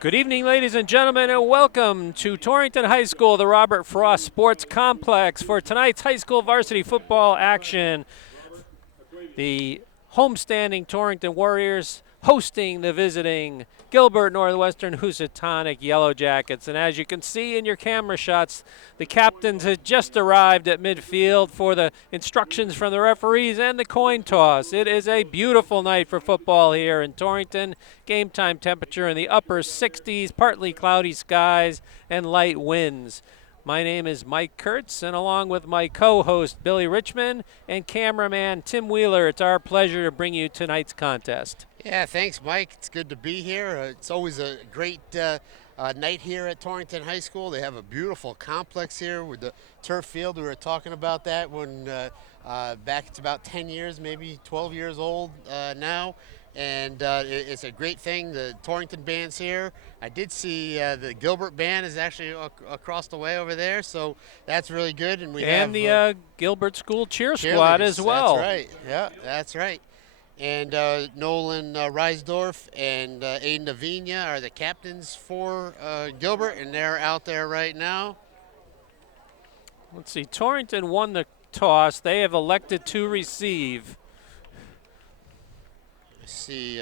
Good evening, ladies and gentlemen, and welcome to Torrington High School, the Robert Frost Sports Complex, for tonight's high school varsity football action. The homestanding Torrington Warriors hosting the visiting Gilbert Northwestern Housatonic Yellow Jackets. And as you can see in your camera shots, the captains had just arrived at midfield for the instructions from the referees and the coin toss. It is a beautiful night for football here in Torrington. Game time temperature in the upper 60s, partly cloudy skies, and light winds. My name is Mike Kurtz, and along with my co-host Billy Richmond and cameraman Tim Wheeler, it's our pleasure to bring you tonight's contest. Yeah, thanks, Mike. It's good to be here. It's always a great night here at Torrington High School. They have a beautiful complex here with the turf field. We were talking about that when back it's about 10 years, maybe 12 years old now. And it's a great thing. The Torrington band's here. I did see the Gilbert band is actually across the way over there, so that's really good. And the Gilbert School cheer squad as well. That's right. Yeah, that's right. And Nolan Reisdorf and Aiden Avina are the captains for Gilbert, and they're out there right now. Let's see. Torrington won the toss. They have elected to receive. See,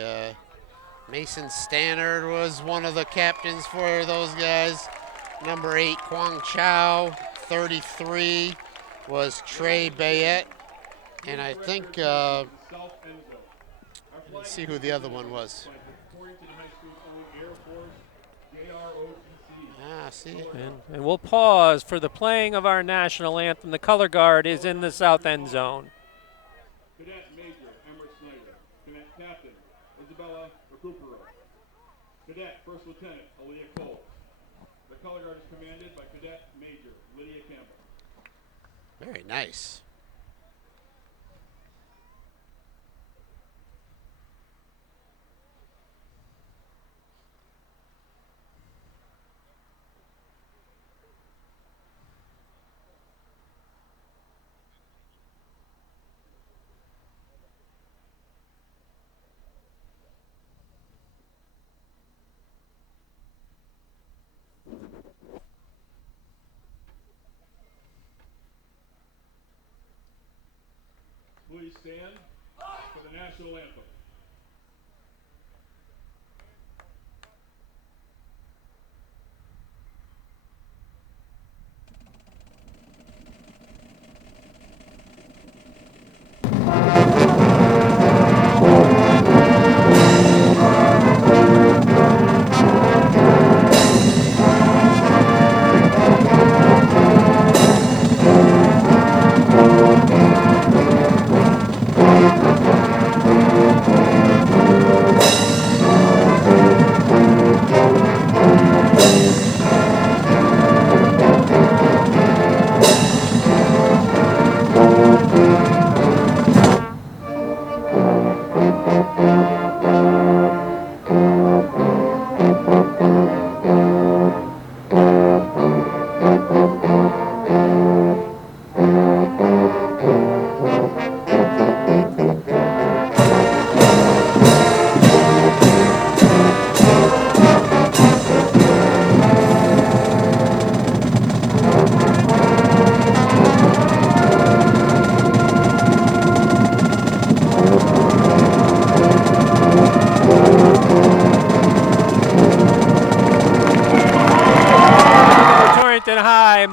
Mason Stannard was one of the captains for those guys. Number 8, Kwang Chow. 33 was Trey Bayette. And I think, let's see who the other one was. See. And we'll pause for the playing of our national anthem. The color guard is in the south end zone. Cadet First Lieutenant Aaliyah Cole. The color guard is commanded by Cadet Major Lydia Campbell. Very nice. Please stand for the national anthem.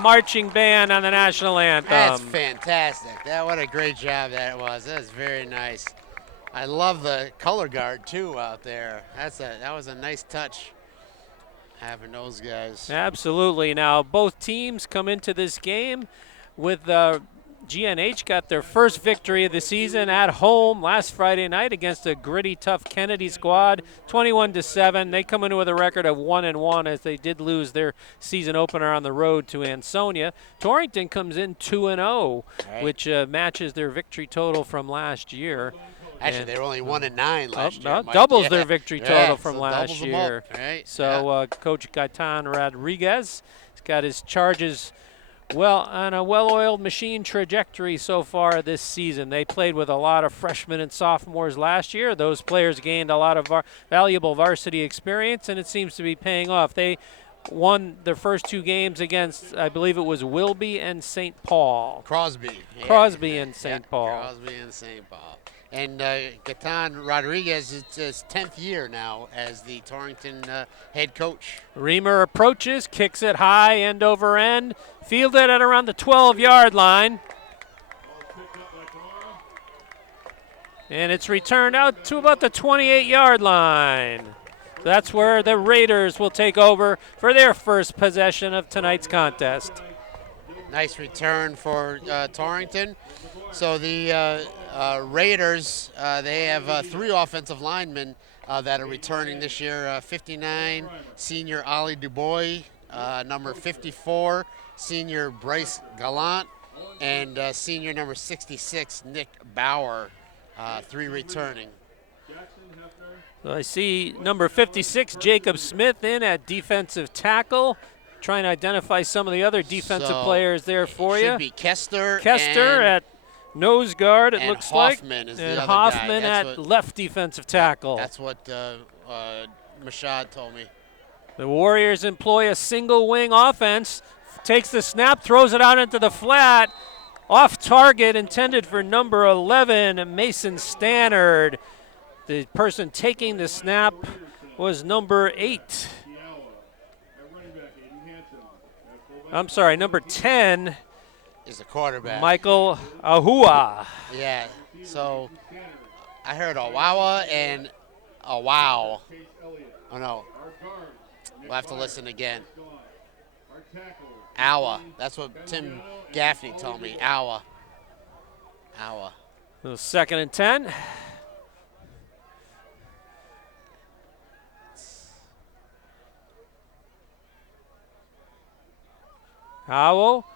Marching band on the national anthem. That's fantastic. What a great job that was. That was very nice. I love the color guard too out there. That was a nice touch having those guys. Absolutely. Now both teams come into this game with GNH got their first victory of the season at home last Friday night against a gritty, tough Kennedy squad, 21-7. They come in with a record of 1-1 as they did lose their season opener on the road to Ansonia. Torrington comes in 2-0, right, which matches their victory total from last year. Actually, they were only 1-9 last year. Doubles their victory total from last year. Right. So Coach Gaetan Rodriguez has got his charges well, on a well-oiled machine trajectory so far this season. They played with a lot of freshmen and sophomores last year. Those players gained a lot of valuable varsity experience, and it seems to be paying off. They won their first 2 games against, I believe it was Wilby and St. Paul. Crosby. Yeah. Crosby and St. Paul. Crosby and St. Paul. And Gatan Rodriguez, it's his 10th year now as the Torrington head coach. Reamer approaches, kicks it high, end over end, fielded at around the 12-yard line. And it's returned out to about the 28-yard line. That's where the Raiders will take over for their first possession of tonight's contest. Nice return for Torrington. So the Raiders, they have 3 offensive linemen that are returning this year. 59, senior Ollie Dubois, number 54, senior Bryce Gallant, and senior number 66, Nick Bauer, 3 returning. So I see number 56, Jacob Smith, in at defensive tackle. Trying to identify some of the other defensive players there for you. Should be Kester. Kester at nose guard, it looks Hoffman like. Is the and other Hoffman guy. at left defensive tackle. That's what Mashad told me. The Warriors employ a single wing offense. Takes the snap, throws it out into the flat. Off target, intended for number 11, Mason Stannard. The person taking the snap was number 8. I'm sorry, number 10 is the quarterback. Michael Ahua. Yeah, so I heard Awawa and Awow. Oh, no. We'll have to listen again. Awa. That's what Tim Gaffney told me. Awa. Awa. So 2nd and 10. Howell,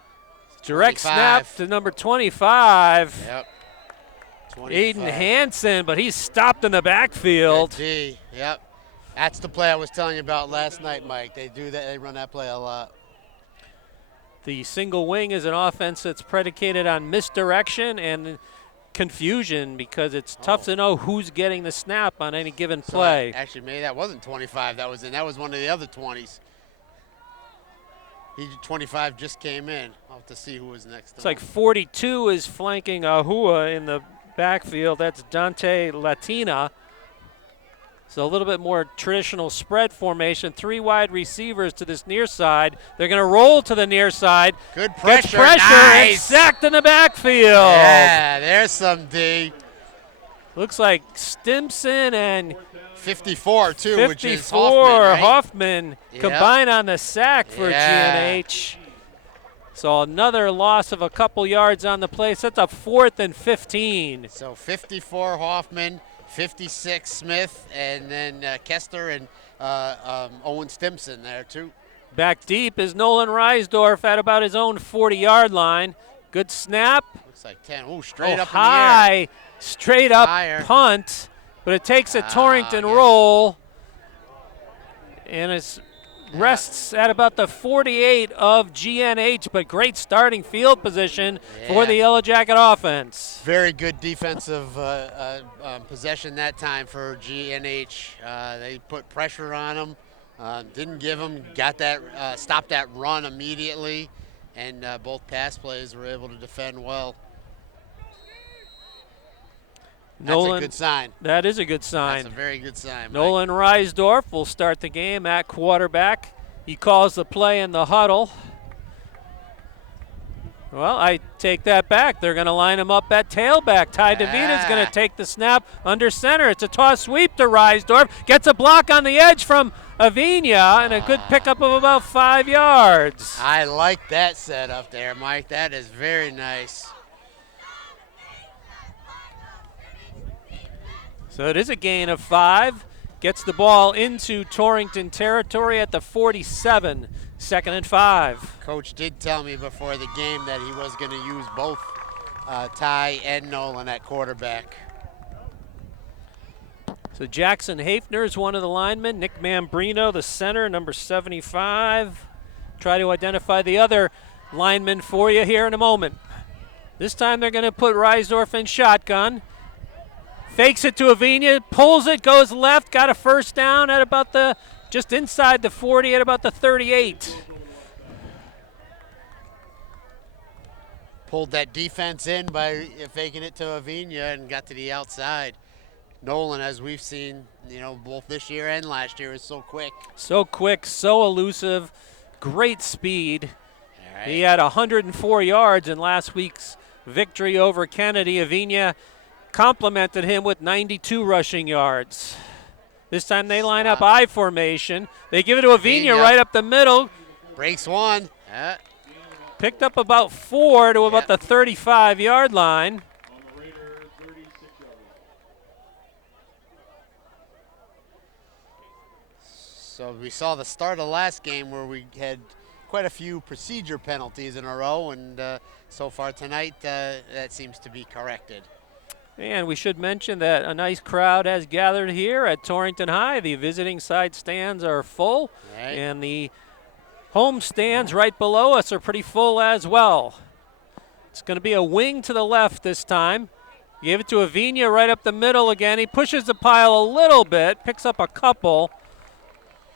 direct 25. snap to number 25. Yep. 25. Aiden Hansen, but he's stopped in the backfield. Gee, yep. That's the play I was telling you about last night, Mike. They do that. They run that play a lot. The single wing is an offense that's predicated on misdirection and confusion because it's tough to know who's getting the snap on any given play. Actually, maybe that wasn't 25. That was one of the other 20s. 25 just came in. I'll have to see who was next. It's like 42 is flanking Ahua in the backfield. That's Dante Latina. So a little bit more traditional spread formation. 3 wide receivers to this near side. They're going to roll to the near side. Good pressure. Gets pressure nice. and sacked in the backfield. Yeah, there's some D. Looks like Stimson and 54 too, 54 which is Hoffman, right? Hoffman Yep. combine on the sack for GNH. So another loss of a couple yards on the play. Sets up 4th and 15. So 54 Hoffman, 56 Smith, and then Kester and Owen Stimson there too. Back deep is Nolan Reisdorf at about his own 40-yard line. Good snap. Looks like 10. Ooh, straight up high, in the air. Straight up Higher. punt, but it takes a Torrington roll, and it rests at about the 48 of GNH, but great starting field position for the Yellow Jacket offense. Very good defensive possession that time for GNH. They put pressure on them, didn't give them, stopped that run immediately, and both pass plays were able to defend well. That's a good sign. That is a good sign. That's a very good sign, Mike. Nolan Reisdorf will start the game at quarterback. He calls the play in the huddle. Well, I take that back. They're going to line him up at tailback. Ty DeVita's going to take the snap under center. It's a toss sweep to Reisdorf. Gets a block on the edge from Avina and a good pickup of about 5 yards. I like that setup there, Mike. That is very nice. So it is a gain of 5. Gets the ball into Torrington territory at the 47. 2nd and 5. Coach did tell me before the game that he was going to use both Ty and Nolan at quarterback. So Jackson Hafner is one of the linemen. Nick Mambrino, the center, number 75. Try to identify the other linemen for you here in a moment. This time they're going to put Reisdorf in shotgun. Fakes it to Avina, pulls it, goes left, got a first down at about just inside the 40 at about the 38. Pulled that defense in by faking it to Avina and got to the outside. Nolan, as we've seen, both this year and last year, is so quick. So quick, so elusive, great speed. All right. He had 104 yards in last week's victory over Kennedy. Avina complimented him with 92 rushing yards. This time they line up I formation. They give it to Avina right up the middle. Breaks one. Picked up about 4 to about the 35-yard line. On the Raider 36-yard line. So we saw the start of last game where we had quite a few procedure penalties in a row, and so far tonight that seems to be corrected. And we should mention that a nice crowd has gathered here at Torrington High. The visiting side stands are full, and the home stands right below us are pretty full as well. It's going to be a wing to the left this time. Gave it to Avina right up the middle again. He pushes the pile a little bit, picks up a couple,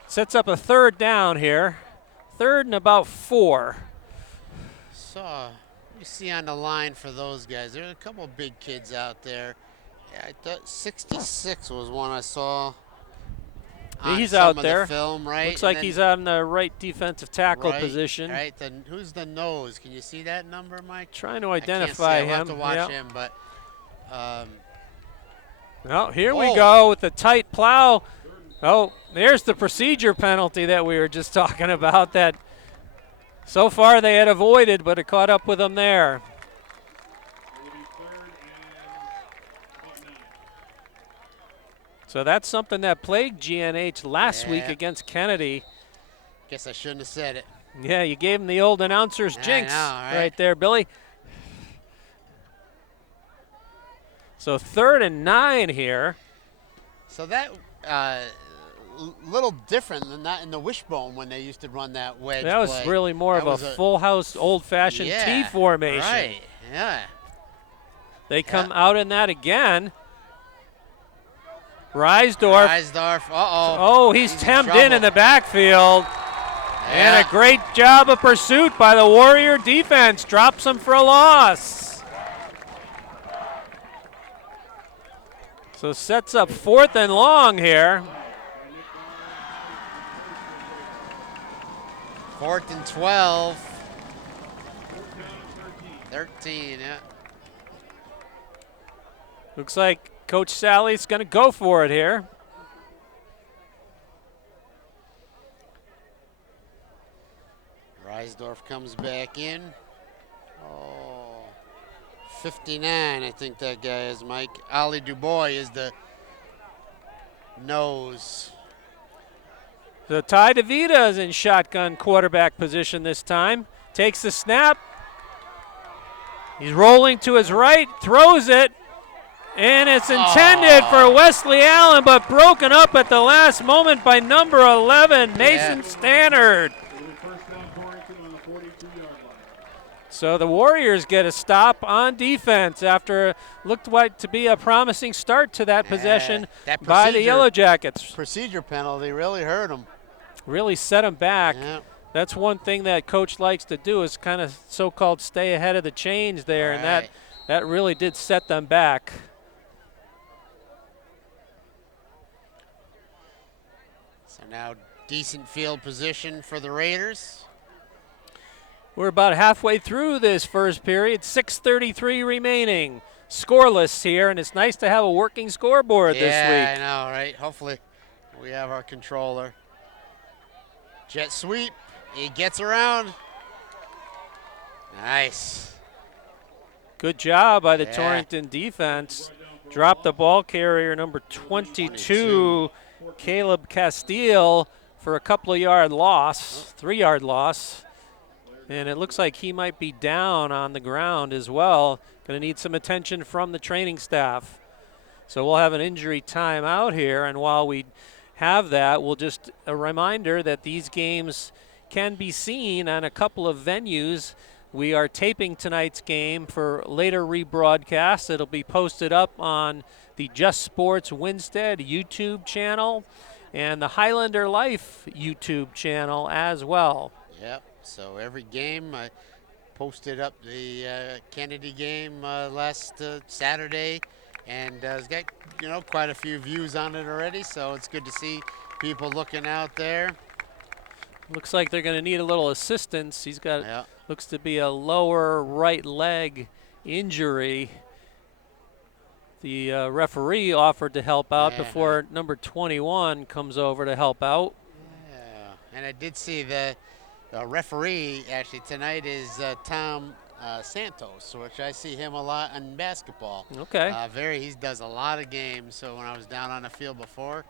sets up a third down here. Third and about 4. So you see on the line for those guys, there's a couple of big kids out there. Yeah, I thought 66 was one I saw. He's out there. The film, right? Looks like he's on the right defensive tackle position. Right. Then who's the nose? Can you see that number, Mike? Trying to identify him. I'll have to watch him, but. Oh, here we go with the tight plow. Oh, there's the procedure penalty that we were just talking about that so far they had avoided, but it caught up with them there. So that's something that plagued GNH last week against Kennedy. Guess I shouldn't have said it. Yeah, you gave him the old announcer's jinx right there, Billy. So 3rd and 9 here. So that little different than that in the wishbone when they used to run that wedge. That was play. really more of a full house, old-fashioned T formation. Right. Yeah. They come out in that again. Reisdorf. Uh-oh. He's hemmed in the backfield. And a great job of pursuit by the Warrior defense. Drops him for a loss. So sets up 4th and long here. 4th and 12. 13, yeah. Looks like Coach Sally's going to go for it here. Reisdorf comes back in. 59, I think that guy is, Mike. Ali Dubois is the nose. So Ty DeVita is in shotgun quarterback position this time. Takes the snap. He's rolling to his right, throws it. And it's intended for Wesley Allen, but broken up at the last moment by number 11, Mason Stannard. So the Warriors get a stop on defense after looked like to be a promising start to that possession by the Yellow Jackets. Procedure penalty really hurt them. Really set them back. Yeah. That's one thing that coach likes to do is kind of so-called stay ahead of the chains there, and that really did set them back. So now decent field position for the Raiders. We're about halfway through this first period, 6:33 remaining. Scoreless here, and it's nice to have a working scoreboard this week. Yeah, I know, right? Hopefully we have our controller. Jet sweep, he gets around. Nice. Good job by the Torrington defense. Dropped the ball carrier, number 22, Caleb Castile, for a couple of yard loss, 3-yard loss. And it looks like he might be down on the ground as well. Going to need some attention from the training staff. So we'll have an injury timeout here. And while we have that, we'll just a reminder that these games can be seen on a couple of venues. We are taping tonight's game for later rebroadcast. It'll be posted up on the Just Sports Winstead YouTube channel and the Highlander Life YouTube channel as well. Yep. So every game, I posted up the Kennedy game last Saturday, and it's got quite a few views on it already. So it's good to see people looking out there. Looks like they're going to need a little assistance. He's got, Yeah. looks to be a lower right leg injury. The referee offered to help out before number 21 comes over to help out. Yeah, and I did see the referee actually tonight is Tom Santos, which I see him a lot in basketball. Okay. He does a lot of games. So when I was down on the field before,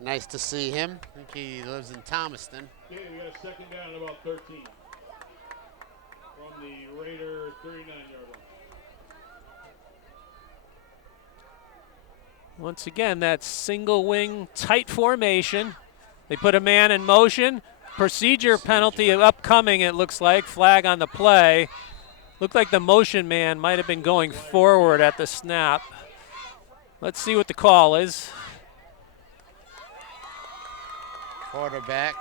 nice to see him. I think he lives in Thomaston. Okay, we got a second down at about 13 from the Raider 39-yard line. Once again, that single wing tight formation. They put a man in motion. Procedure penalty upcoming, it looks like. Flag on the play. Looked like the motion man might have been going forward at the snap. Let's see what the call is. Quarterback.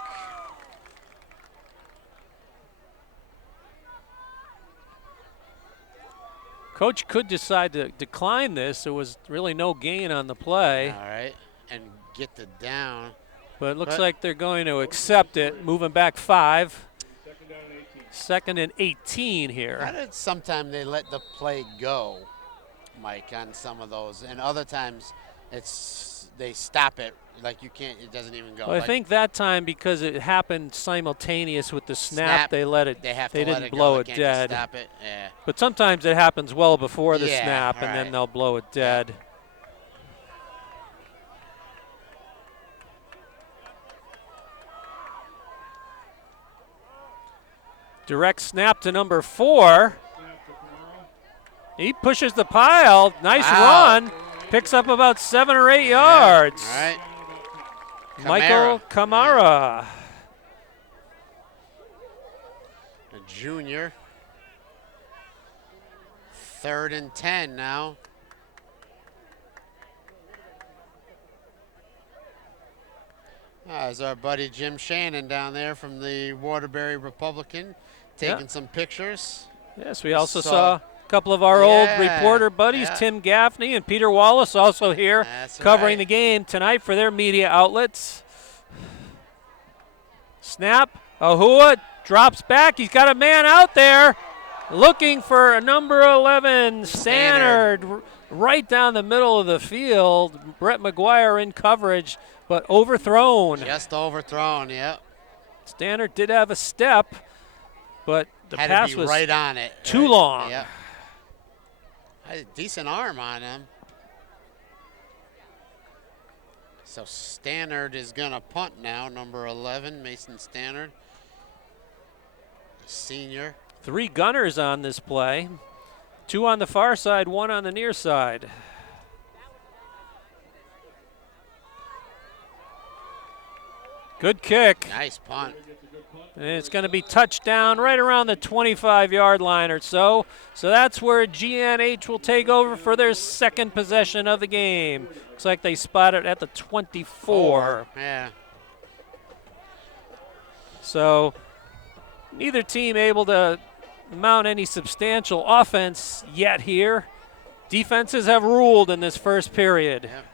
Coach could decide to decline this. There was really no gain on the play. All right, and get the down. But it looks like they're going to accept it, moving back 5. Second down and 18. Second and 18 here. How did sometimes they let the play go, Mike, on some of those, and other times they stop it, like you can't, it doesn't even go. Well, I like think that time because it happened simultaneous with the snap, they let it. They have they to didn't let it blow go. it They can't just dead. stop it. Yeah. But sometimes it happens well before the Yeah, snap, and then right. they'll blow it dead. Direct snap to number 4. He pushes the pile. Nice run. Picks up about 7 or 8 yards. All right. Michael Kamara. A junior. 3rd and 10 now. There's our buddy Jim Shannon down there from the Waterbury Republican taking some pictures. Yes, we also saw a couple of our old reporter buddies, Tim Gaffney and Peter Wallace, also here covering the game tonight for their media outlets. Snap. Ahua drops back. He's got a man out there looking for a number 11, Stannard, right down the middle of the field. Brett McGuire in coverage, but overthrown. Just overthrown, yep. Stannard did have a step, but the pass was right on it. Too long. Yep. Had a decent arm on him. So Stannard is going to punt now, number 11, Mason Stannard, senior. 3 gunners on this play. 2 on the far side, 1 on the near side. Good kick. Nice punt. And it's going to be touchdown right around the 25-yard line or so. So that's where GNH will take over for their second possession of the game. Looks like they spot it at the 24. Yeah. So neither team able to mount any substantial offense yet here. Defenses have ruled in this first period. Yep.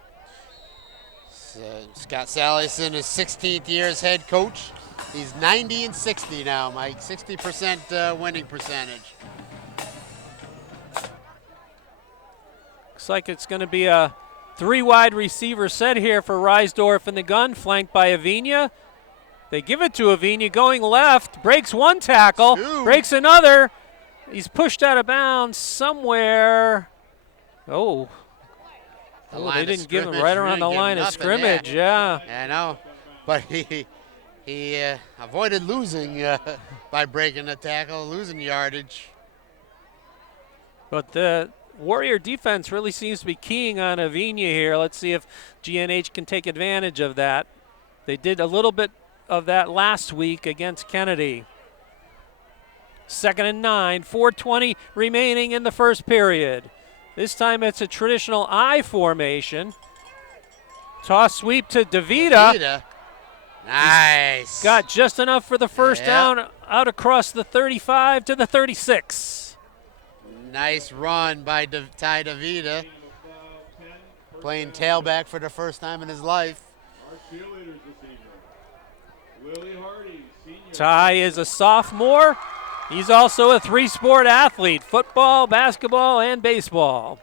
So Scott Sallyson is 16th year as head coach. He's 90 and 60 now, Mike. 60% winning percentage. Looks like it's going to be a 3 wide receiver set here for Reisdorf in the gun, flanked by Avina. They give it to Avina going left, breaks 1 tackle, breaks another. He's pushed out of bounds somewhere. They didn't give him right around the line of scrimmage, yeah. I know, but he avoided losing by breaking the tackle, losing yardage. But the Warrior defense really seems to be keying on Avina here. Let's see if GNH can take advantage of that. They did a little bit of that last week against Kennedy. 2nd and 9, 4:20 remaining in the first period. This time it's a traditional I formation. Toss sweep to DeVita. Nice. Got just enough for the first down out across the 35 to the 36. Nice run by Ty DeVita. Playing tailback for the first time in his life. Our cheerleaders this evening. Willie Hardy, senior. Ty is a sophomore. He's also a three-sport athlete, football, basketball, and baseball.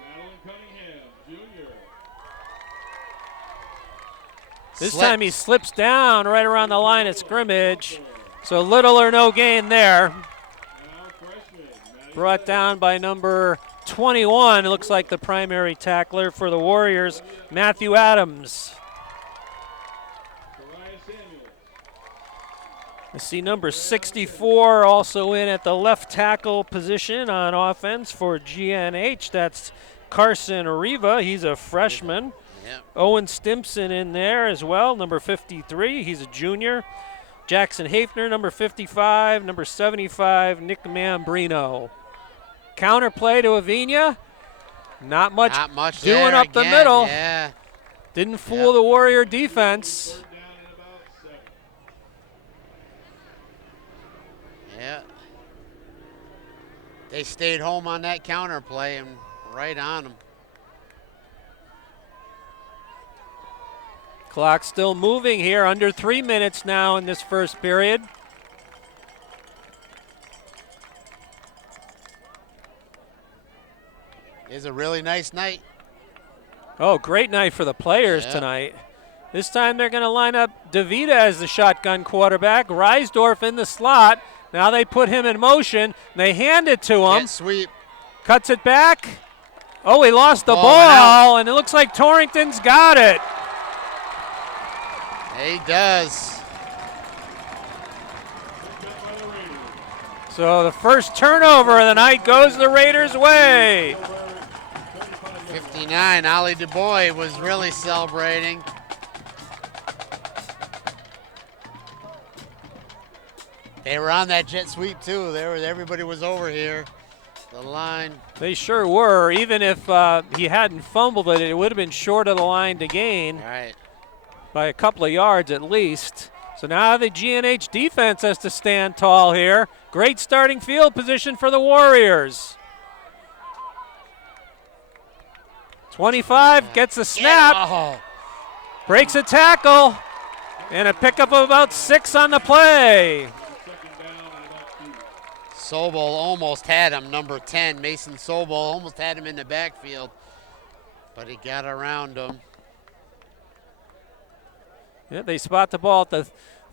Madeline Cunningham, junior. This time he slips down right around the line of scrimmage, so little or no gain there. And our freshman, Maddie Brought down by number 21, it looks like the primary tackler for the Warriors, Matthew Adams. Mariah Samuels. I see number 64 also in at the left tackle position on offense for GNH. That's Carson Riva. He's a freshman. Yep. Owen Stimpson in there as well, number 53. He's a junior. Jackson Hafner, number 55. Number 75, Nick Mambrino. Counter play to Avina. Not much doing there up the again. middle. Yeah. Didn't fool the Warrior defense. Third down and about 7. Yeah. They stayed home on that counter play and right on them. Clock still moving here, under 3 minutes now in this first period. It's a really nice night. Oh, great night for the players tonight. This time they're going to line up DeVita as the shotgun quarterback, Reisdorf in the slot. Now they put him in motion. They hand it to him. Jet sweep. Cuts it back. Oh, he lost the Ball ball, and it looks like Torrington's got it. He does. So the first turnover of the night goes the Raiders' way. 59, Ollie DuBois was really celebrating. They were on that jet sweep too. Everybody was over here. The line. They sure were. Even if he hadn't fumbled it, it would have been short of the line to gain. All right. By a couple of yards at least. So now the GNH defense has to stand tall here. Great starting field position for the Warriors. 25 gets a snap, Oh. breaks a tackle, and a pickup of about 6 on the play. Second down and about 2. Sobel almost had him, number 10. Mason Sobel almost had him in the backfield, but he got around him. Yeah, they spot the ball at the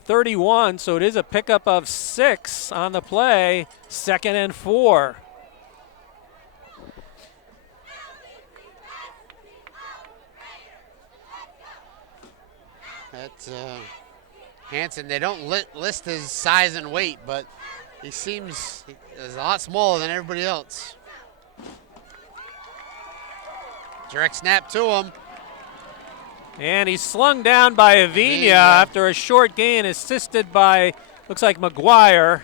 31, so it is a pickup of 6 on the play. 2nd and 4. That's Hanson. They don't list his size and weight, but he's a lot smaller than everybody else. Direct snap to him. And he's slung down by Avina after a short gain, assisted by, looks like McGuire.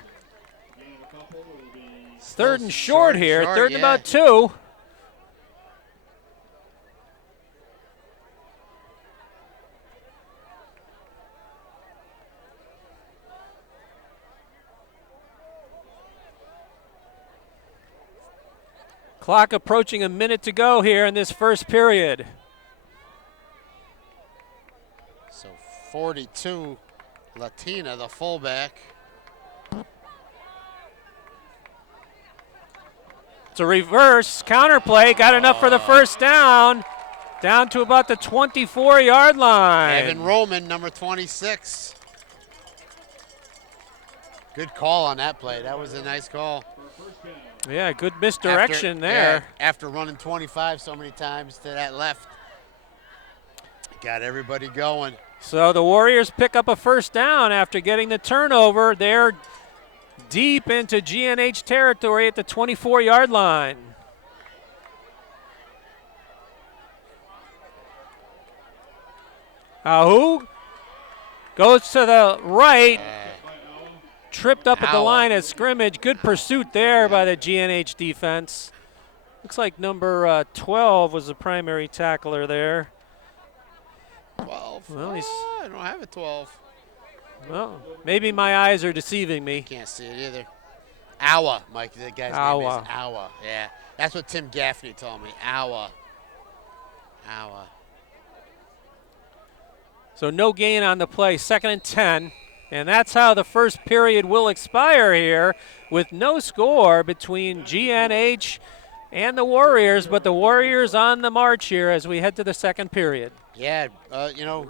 Gain of a couple will be 3rd and short here, short, 3rd and yeah. about 2. Clock approaching a minute to go here in this first period. So 42, Latina, the fullback. It's a reverse counterplay, got enough for the first down, down to about the 24-yard line. Evan Roman, number 26. Good call on that play. That was a nice call. for a first down. Yeah, good misdirection there. Yeah, after running 25 so many times to that left. Got everybody going. So the Warriors pick up a first down after getting the turnover. They're deep into GNH territory at the 24-yard line. Ahu Goes to the right. By Allen. Tripped up at the Ow. line of scrimmage. Good pursuit there by the GNH defense. Looks like number 12 was the primary tackler there. 12. Well, he's- I don't have a 12. Well, maybe my eyes are deceiving me. Can't see it either. Awa, Mike. The guy's name Awa. is Awa. Yeah, that's what Tim Gaffney told me. Awa. Awa. So no gain on the play, 2nd and 10. And that's how the first period will expire here, with no score between GNH and the Warriors, but the Warriors on the march here as we head to the second period. Yeah, you know,